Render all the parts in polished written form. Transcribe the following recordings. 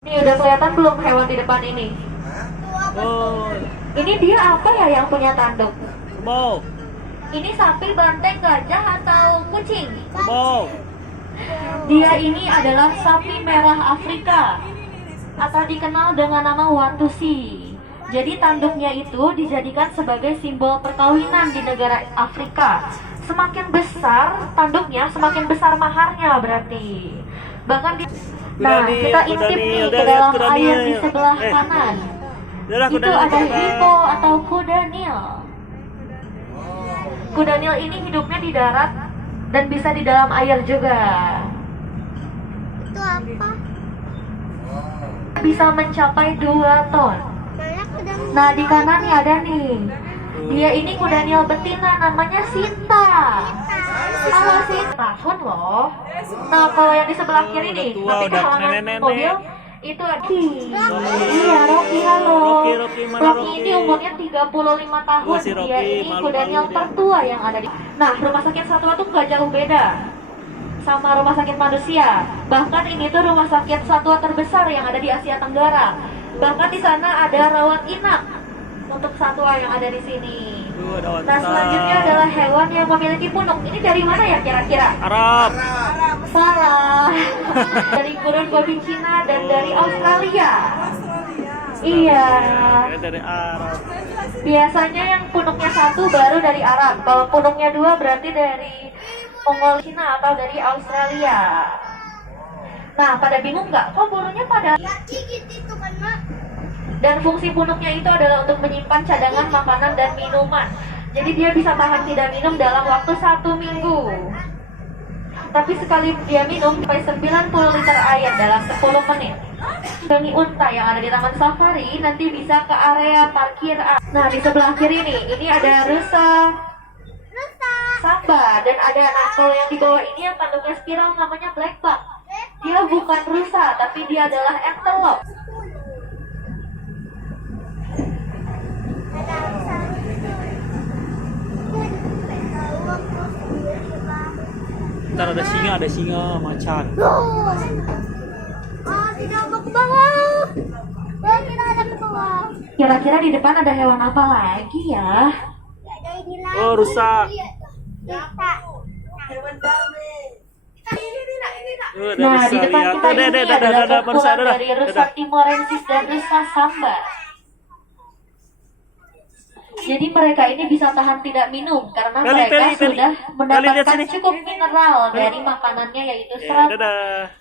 Nih udah kelihatan belum hewan di depan ini? Oh, Ini dia apa ya yang punya tanduk? kerbau, Ini sapi, banteng, gajah atau kucing? kerbau. Dia ini adalah sapi merah Afrika atau dikenal dengan nama Watusi. Jadi tanduknya itu dijadikan sebagai simbol perkawinan di negara Afrika. Semakin besar tanduknya, semakin besar maharnya berarti. Bahkan di Nah, kita intip nih ke dalam air di sebelah kanan. Itu ada hippo atau kuda Nil. Kuda Nil ini hidupnya di darat dan bisa di dalam air juga. Itu apa? Bisa mencapai 2 ton. Mana kuda? Nah, di kanan nih ada nih. Dia ini kuda Nil betina, namanya Sinta. Halo Sinta. Tahun loh. Nah, kalau yang di sebelah kiri nih, Udah tua, tapi udah halangan nenek-nenek. mobil itu ada. Iya, Rocky, halo. Rocky, mana Rocky Rocky? ini umurnya 35 tahun. Wah, si Rocky, Dia ini kuda malu-malu Nil dia. tertua yang ada di. Nah, rumah sakit satwa tuh gak jauh beda sama rumah sakit manusia. Bahkan ini tuh rumah sakit satwa terbesar yang ada di Asia Tenggara. Bahkan di sana ada rawat inap untuk satwa yang ada di sini. Nah, selanjutnya adalah hewan yang memiliki punuk. Ini dari mana ya kira-kira? Arab. Salah. Dari kurun gobi Cina dan dari Australia. Iya. Dari Arab. Biasanya yang punuknya 1 baru dari Arab. Kalau punuknya 2 berarti dari Mongolia, Cina atau dari Australia. Nah, pada bingung nggak? Kok bulunya pada? Gigit itu kan, Mak. Dan fungsi punuknya itu adalah untuk menyimpan cadangan makanan dan minuman. Jadi dia bisa tahan tidak minum dalam waktu 1 minggu. Tapi sekali dia minum sampai 90 liter air dalam 10 menit. Bagi unta yang ada di taman safari nanti bisa ke area parkir A. Nah, di sebelah kiri nih, ini ada rusa samba dan ada kalau yang di bawah ini yang tanduknya spiral namanya blackbuck. Dia bukan rusa, tapi dia adalah antelope. Ntar ada singa, macan. Oh, tidak mau ke bawah. Kita ada ke bawah. Kira-kira di depan ada hewan apa lagi ya? Ada ini lagi. Oh, rusa. Rusa. Nah, di depan kita ini adalah kumpulan dari rusa timorensis dan rusa samba. Jadi mereka ini bisa tahan tidak minum karena mereka sudah mendapatkan cukup mineral dari makanannya yaitu serat, Dadah.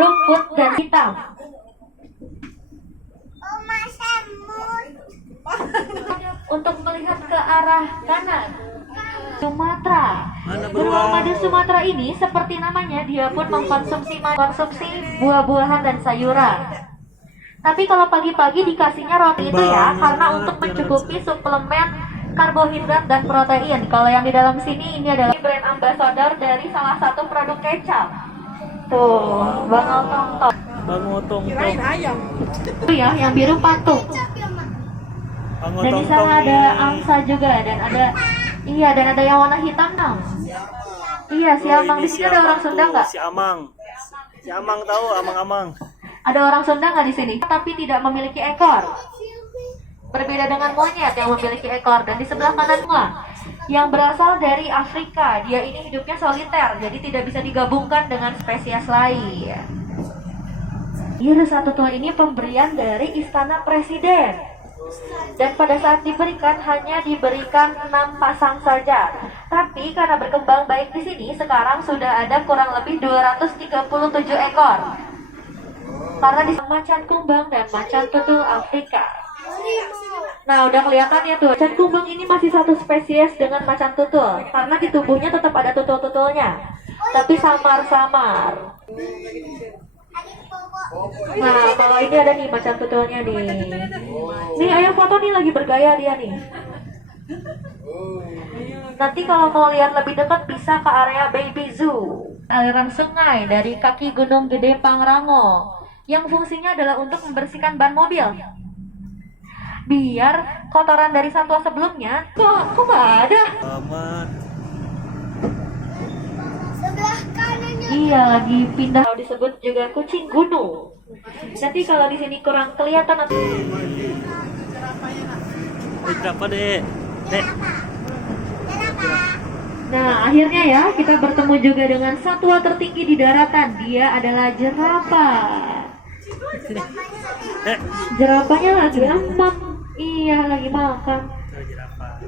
rumput, dan hitam. Oma semut. Untuk melihat ke arah kanan, Sumatera. Mana Beruang beruang? madu Sumatera ini seperti namanya, dia pun mengkonsumsi buah-buahan dan sayuran. Tapi kalau pagi-pagi dikasihnya roti itu ya, karena untuk mencukupi suplemen karbohidrat dan protein. Kalau yang di dalam sini ini adalah brand ambassador dari salah satu produk kecap. Tuh, Bang Otong. Bang Otong. Itu ya, yang biru patung. Bang Dan di sana ada angsa juga dan ada dan ada yang warna hitam dong. Iya, si Amang. Di sini ada orang Sunda nggak? Si Amang. Si Amang tahu, Amang-amang. Ada orang Sunda nggak di sini? Tapi tidak memiliki ekor. Berbeda dengan monyet yang memiliki ekor. Dan di sebelah kanan semua yang berasal dari Afrika. Dia ini hidupnya soliter, jadi tidak bisa digabungkan dengan spesies lain. Rusa tua ini pemberian dari istana presiden. Dan pada saat diberikan hanya diberikan 6 pasang saja. Tapi karena berkembang baik di sini, sekarang sudah ada kurang lebih 237 ekor. Karena di macan kumbang dan macan tutul Afrika. Nah, udah kelihatan ya tuh, macan kumbang ini masih satu spesies dengan macan tutul. Karena di tubuhnya tetap ada tutul-tutulnya, tapi samar-samar. Nah, kalau ini ada nih macan tutulnya nih. Nih, ayo foto nih, lagi bergaya dia nih. Nanti kalau mau lihat lebih dekat bisa ke area Baby Zoo. Aliran sungai dari kaki Gunung Gede Pangrango yang fungsinya adalah untuk membersihkan ban mobil. Biar kotoran dari satwa sebelumnya kok nggak ada? Selamat. Sebelah kanannya. Iya, lagi pindah. Disebut juga kucing gunung. Nanti kalau di sini kurang kelihatan atau Berapa dek? Dek. Nah, akhirnya ya kita bertemu juga dengan satwa tertinggi di daratan. Dia adalah jerapah. Dek. Jerapahnya lagi apa? Iya, lagi makan. Tuh, jerapah.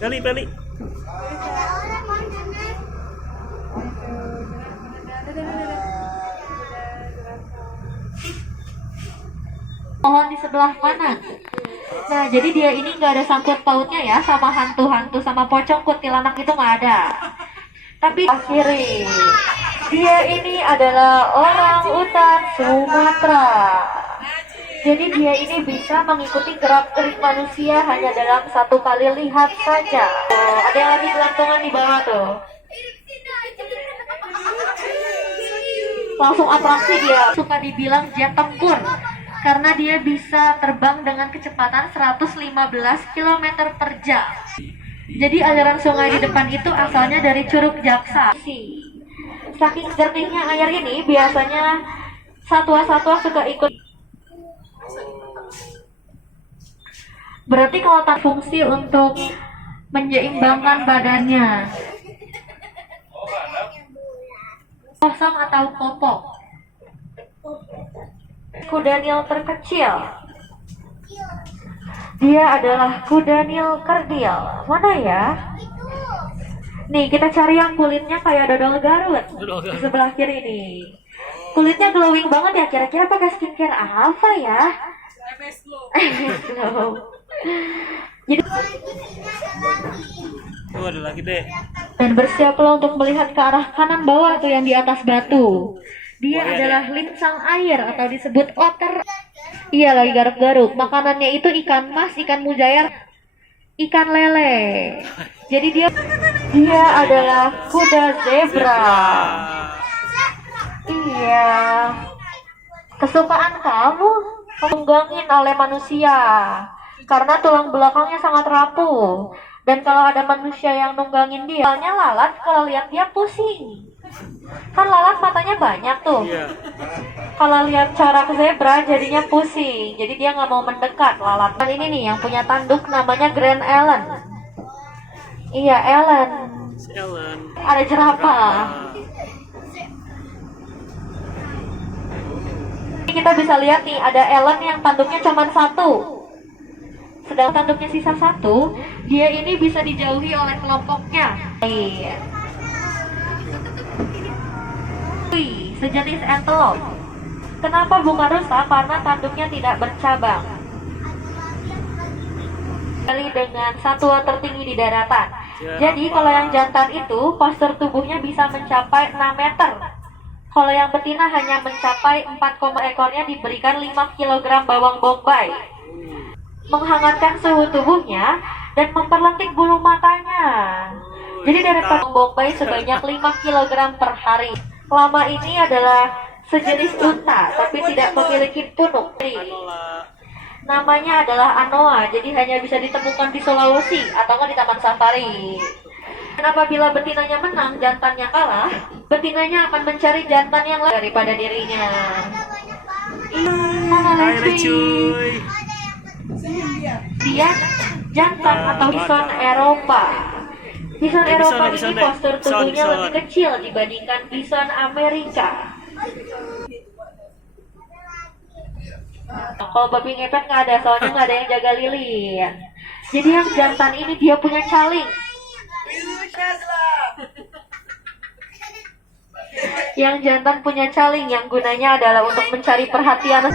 Peli. Ada orang mau nenek. Pohon di sebelah kanan. Nah, jadi dia ini nggak ada sangkut pautnya ya sama hantu-hantu sama pocong kuntilanak itu nggak ada. Tapi akhirnya dia ini adalah orang utan Sumatera. Jadi dia ini bisa mengikuti gerak-gerik manusia hanya dalam satu kali lihat saja. Oh, ada yang lagi gelantungan di bawah tuh. Langsung atraksi dia. Suka dibilang jet tempur karena dia bisa terbang dengan kecepatan 115 km per jam. Jadi aliran sungai di depan itu asalnya dari Curug Jaksa. Saking jernihnya air ini, biasanya satwa-satwa suka ikut. Berarti kalau tak fungsi untuk menyeimbangkan badannya. Kosong atau kopok. Kuda Nil terkecil. Dia adalah kuda Nil kerdil. Mana ya? Nih, kita cari yang kulitnya kayak dodol Garut di sebelah kiri nih. Kulitnya glowing banget ya. Kira-kira pakai skincare apa ya? MS Glow. Jadi Tuh ada lagi dek. dan bersiaplah untuk melihat ke arah kanan bawah tuh yang di atas batu. Dia Buaya, adalah lincang air atau disebut otter. Iya, lagi garuk-garuk. Makanannya itu ikan mas, ikan mujair, ikan lele. Jadi dia adalah kuda zebra. Iya. Kesukaan kamu menunggangin oleh manusia karena tulang belakangnya sangat rapuh. Dan kalau ada manusia yang nunggangin dia, soalnya lalat kalau lihat dia pusing. Kan lalat matanya banyak tuh. Iya. Kalau lihat corak zebra jadinya pusing. Jadi dia nggak mau mendekat lalat. Dan ini nih yang punya tanduk namanya Grand Ellen. Iya, Ellen. Si Ellen. Ada jerapah. Ini kita bisa lihat nih ada Ellen yang tanduknya cuma satu. Sedang tanduknya sisa satu, dia ini bisa dijauhi oleh kelompoknya. Iya. Wih, sejenis antelope. Kenapa bukan rusa? Karena tanduknya tidak bercabang. Kali dengan satwa tertinggi di daratan. Jadi kalau yang jantan itu postur tubuhnya bisa mencapai 6 meter. Kalau yang betina hanya mencapai 4, ekornya diberikan 5 kg bawang bombay. Menghangatkan suhu tubuhnya dan memperlentik bulu matanya. Jadi dari bawang bombay sebanyak 5 kg per hari. Lama ini adalah sejenis unta tapi tidak memiliki punuk. Namanya adalah anoa, jadi hanya bisa ditemukan di Sulawesi atau di taman safari. Dan apabila betinanya menang, jantannya kalah, betinanya akan mencari jantan yang lain daripada dirinya. Hai cuy. Dia jantan atau bison Eropa. Bison Eropa ini bison, postur tubuhnya bison. lebih kecil dibandingkan bison Amerika. Kalau babi ngepet nggak ada, soalnya nggak ada yang jaga lilin. Jadi yang jantan ini dia punya caling. Yang jantan punya caling yang gunanya adalah untuk mencari perhatian.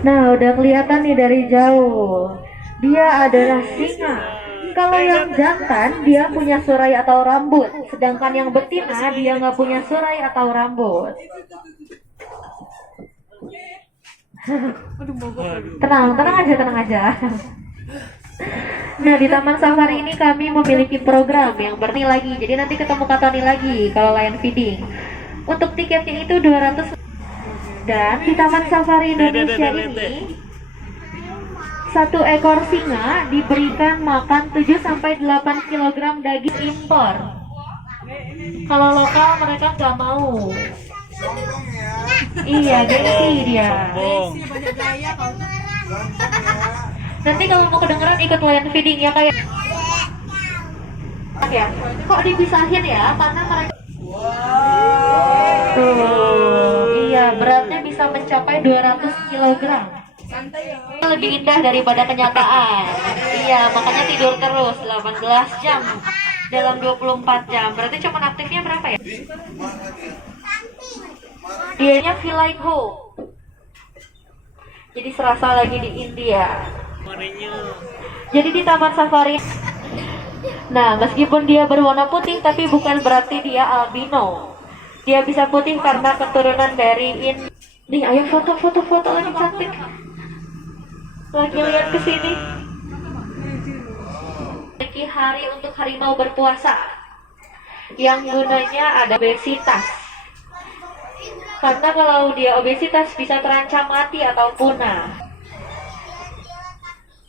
Nah, udah kelihatan nih dari jauh. Dia adalah singa. Kalau yang jantan dia punya surai atau rambut, sedangkan yang betina dia nggak punya surai atau rambut. Tenang aja. Nah, di Taman Safari ini kami memiliki program yang berni lagi. Jadi nanti ketemu Kak Tony lagi kalau lion feeding. Untuk tiketnya itu 200. Dan di Taman Safari Indonesia ini satu ekor singa diberikan makan 7-8 kg daging impor. Kalau lokal mereka nggak mau. Iya, gengsi dia. Bohong. Nanti kalau mau kedengeran ikut line feeding ya kayak ya. Kok dipisahin ya? Karena mereka tuh, iya beratnya bisa mencapai 200 kilogram. Lebih indah daripada kenyataan. Iya, makanya tidur terus 18 jam dalam 24 jam. Berarti cuma aktifnya berapa ya? Dianya feel like home. Jadi serasa lagi di India. Marinya. Jadi di Taman Safari. Nah, meskipun dia berwarna putih, tapi bukan berarti dia albino. Dia bisa putih karena keturunan dari Nih, ayo foto lagi cantik. Lagi lihat ke sini. Memiliki hari untuk harimau berpuasa. Yang gunanya ada obesitas. Karena kalau dia obesitas bisa terancam mati atau punah.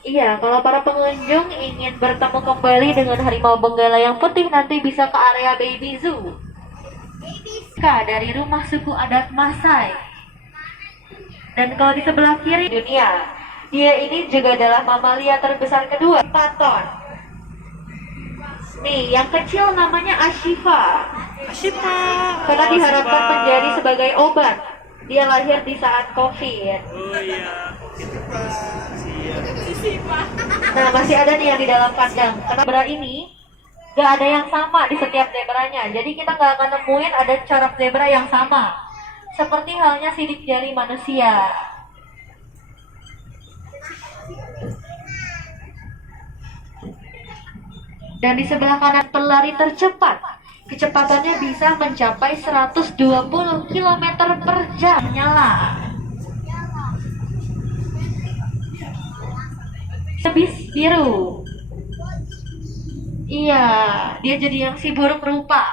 Iya, kalau para pengunjung ingin bertemu kembali dengan harimau benggala yang putih, nanti bisa ke area Baby Zoo. Dari rumah suku adat Masai. Dan kalau di sebelah kiri dunia, dia ini juga adalah mamalia terbesar kedua, paton. Nih, yang kecil namanya Ashifa. Karena diharapkan menjadi sebagai obat. Dia lahir di saat COVID. Oh iya. Nah, masih ada nih yang di dalam kandang. Karena zebra ini gak ada yang sama di setiap zebranya. Jadi kita gak akan nemuin ada corak zebra yang sama. Seperti halnya sidik jari manusia. Dan di sebelah kanan pelari tercepat. Kecepatannya bisa mencapai 120 km per jam. Nyala. Sebis biru. Iya, dia jadi yang si burung rupa.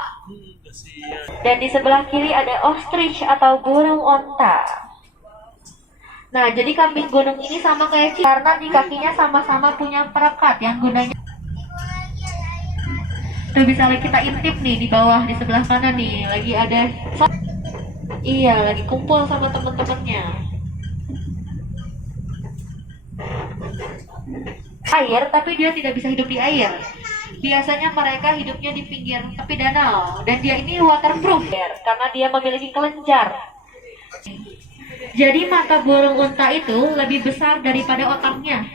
Kasihan. Dan di sebelah kiri ada ostrich atau burung onta. Nah, jadi kambing gunung ini sama kayak karena di kakinya sama-sama punya perekat yang gunanya. Tuh bisa kita intip nih di bawah di sebelah kanan nih, lagi ada. Iya, lagi kumpul sama temen-temennya. Air, tapi dia tidak bisa hidup di air. Biasanya mereka hidupnya di pinggir tepi danau, dan dia ini waterproof karena dia memiliki kelenjar. Jadi mata burung unta itu lebih besar daripada otaknya,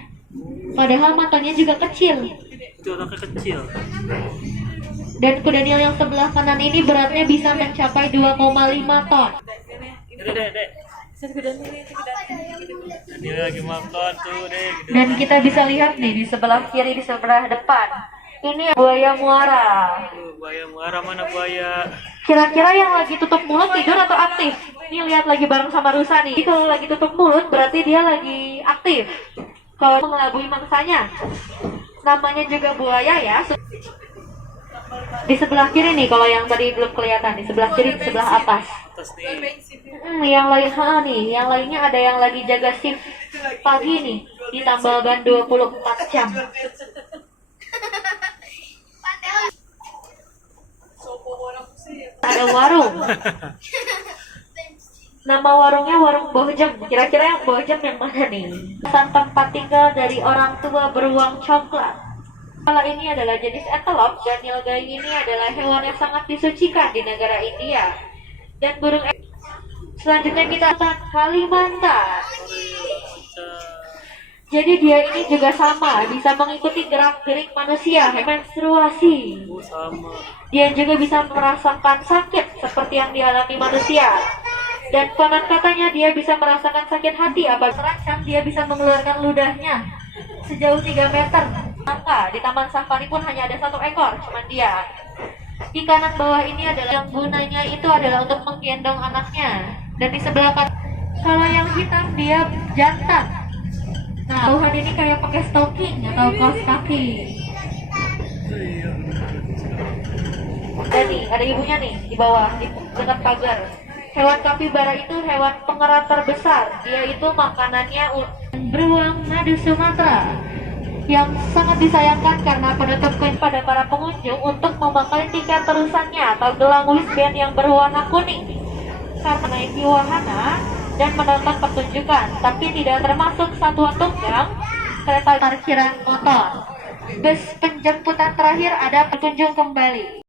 padahal matanya juga kecil. Itu anaknya kecil. Dan kuda Nil yang sebelah kanan ini beratnya bisa mencapai 2,5 ton. Dek. Ini lagi makan tuh, Dek. Dan kita bisa lihat nih di sebelah kiri, di sebelah depan. Ini buaya muara. Buaya muara, mana buaya? Kira-kira yang lagi tutup mulut tidur atau aktif? Ini lihat lagi bareng sama rusa nih. Jadi kalau lagi tutup mulut berarti dia lagi aktif. Kalau mengelabui mangsanya. Namanya juga buaya ya. Di sebelah kiri nih, kalau yang tadi belum kelihatan, di sebelah kiri, di sebelah atas. Atas nih. Yang lain yang lainnya ada yang lagi jaga shift pagi nih, ditambahkan 24 jam. Ada warung. Nama warungnya warung Bohjem. Kira-kira yang Bohjem yang mana nih? Tempat tinggal dari orang tua beruang coklat. Kepala ini adalah jenis antelope dan nilgai ini adalah hewan yang sangat disucikan di negara India. Dan burung selanjutnya kita akan Kalimantan. Jadi dia ini juga sama, bisa mengikuti gerak-gerik manusia, menstruasi. Oh, sama. Dia juga bisa merasakan sakit seperti yang dialami manusia. Dan konon katanya dia bisa merasakan sakit hati apabila terancam. Dia bisa mengeluarkan ludahnya sejauh 3 meter. Maka di Taman Safari pun hanya ada 1 ekor, cuman dia. Di kanan bawah ini adalah yang gunanya itu adalah untuk menggendong anaknya. Dan di sebelah kanan, kalau yang hitam dia jantan. Nah, Tuhan ini kayak pakai stocking atau kaos kaki. Dan nih, ada ibunya nih di bawah, di dekat pagar. Hewan kapibara itu hewan pengerat terbesar. Dia itu makanannya beruang madu Sumatera. yang sangat disayangkan karena penutup koin pada para pengunjung untuk memakai tiket terusannya atau gelang wristband yang berwarna kuning karena menaiki wahana dan menonton pertunjukan, tapi tidak termasuk satuan tunggang kereta parkiran motor. Bus penjemputan terakhir ada pengunjung kembali.